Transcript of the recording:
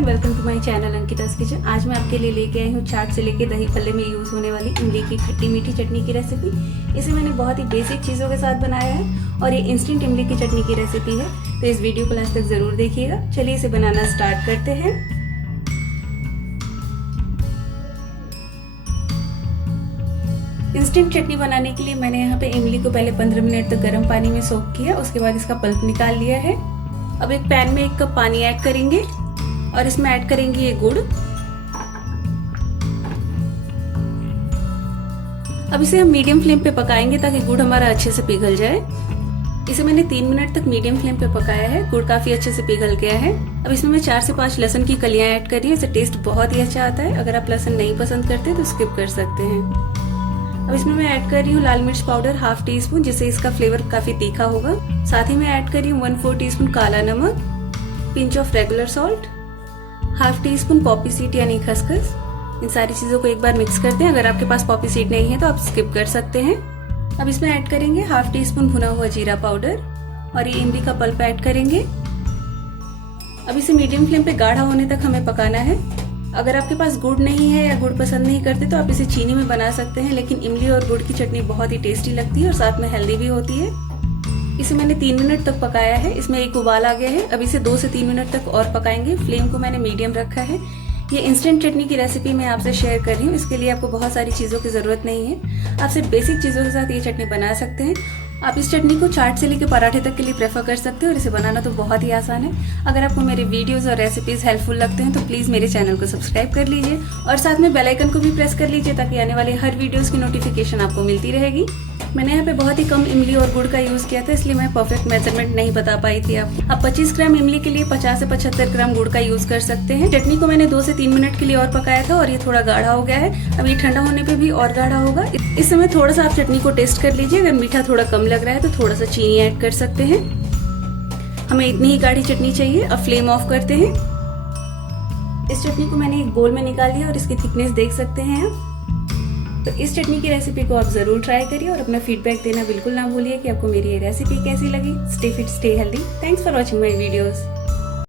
And welcome to my channel Ankita's kitchen. आज मैं आपके लिए लेके आई हूँ चाट से लेके दही भल्ले में यूज़ होने वाली इमली की खट्टी मीठी चटनी की रेसिपी। इसे मैंने बहुत ही बेसिक चीज़ों के साथ बनाया है और ये इंस्टेंट इमली की चटनी की रेसिपी है, तो इस वीडियो को लास्ट तक ज़रूर देखिएगा। चलिए इसे बनाना स्टार्ट करते हैं। इंस्टेंट चटनी बनाने के लिए मैंने यहाँ पे इमली को पहले 15 मिनट तक गर्म पानी में सोक किया, उसके बाद इसका पल्प निकाल लिया है। अब एक पैन में 1 कप पानी ऐड करेंगे और इसमें ऐड करेंगे ये गुड़। अब इसे हम मीडियम फ्लेम पे पकाएंगे ताकि गुड़ हमारा अच्छे से पिघल जाए। इसे मैंने 3 मिनट तक मीडियम फ्लेम पे पकाया है। गुड़ काफी अच्छे से पिघल गया है। अब इसमें मैं 4 से 5 लहसुन की कलियां ऐड कर रही हूँ। इससे टेस्ट बहुत ही अच्छा आता है। अगर आप लहसुन नहीं पसंद करते तो स्किप कर सकते हैं। अब इसमें मैं ऐड कर रही हूँ लाल मिर्च पाउडर ½ टीस्पून, जिससे इसका फ्लेवर काफी तीखा होगा। साथ ही मैं ऐड कर रही हूँ 1/4 टीस्पून काला नमक, pinch of regular salt, ½ teaspoon Poppy seed यानी खसखस। इन सारी चीजों को एक बार मिक्स करते हैं। अगर आपके पास पॉपी सीड नहीं है तो आप स्किप कर सकते हैं। अब इसमें ऐड करेंगे ½ टीस्पून भुना हुआ जीरा पाउडर और ये इमली का पल्प ऐड करेंगे। अब इसे मीडियम फ्लेम पे गाढ़ा होने तक हमें पकाना है। अगर आपके पास गुड़ नहीं है या गुड़ पसंद नहीं करते तो आप इसे चीनी में बना सकते हैं, लेकिन इमली और गुड़ की चटनी बहुत ही टेस्टी लगती है और साथ में हेल्दी भी होती है। इसे मैंने 3 मिनट तक पकाया है। इसमें एक उबाल आ गया है। अब इसे 2 से 3 मिनट तक और पकाएंगे। फ्लेम को मैंने मीडियम रखा है। ये इंस्टेंट चटनी की रेसिपी मैं आपसे शेयर कर रही हूँ। इसके लिए आपको बहुत सारी चीज़ों की ज़रूरत नहीं है। आप सिर्फ बेसिक चीज़ों के साथ ये चटनी बना सकते हैं। आप इस चटनी को चाट से लेकर पराठे तक के लिए प्रेफर कर सकते हैं और इसे बनाना तो बहुत ही आसान है। अगर आपको मेरे वीडियोस और रेसिपीज हेल्पफुल लगते हैं तो प्लीज़ मेरे चैनल को सब्सक्राइब कर लीजिए और साथ में बेल आइकन को भी प्रेस कर लीजिए ताकि आने वाले हर वीडियोस की नोटिफिकेशन आपको मिलती रहेगी। मैंने यहाँ पे बहुत ही कम इमली और गुड़ का यूज़ किया था, इसलिए मैं परफेक्ट मेजरमेंट नहीं बता पाई थी आपको। आप 25 ग्राम इमली के लिए 50 से 75 ग्राम गुड़ का यूज़ कर सकते हैं। चटनी को मैंने 2 से 3 मिनट के लिए और पकाया था और ये थोड़ा गाढ़ा हो गया है। अब ये ठंडा होने पे भी और गाढ़ा होगा। इस समय थोड़ा सा आप चटनी को टेस्ट कर लीजिए। अगर मीठा थोड़ा कम लग रहा है तो थोड़ा सा चीनी ऐड कर सकते हैं। हमें इतनी ही गाढ़ी चटनी चाहिए। अब फ्लेम ऑफ करते हैं। इस चटनी को मैंने एक बोल में निकाल लिया और इसकी थिकनेस देख सकते हैं आप। तो इस चटनी की रेसिपी को आप जरूर ट्राई करिए और अपना फीडबैक देना बिल्कुल ना भूलिए कि आपको मेरी ये रेसिपी कैसी लगी। Stay fit, stay healthy. Thanks for watching my videos.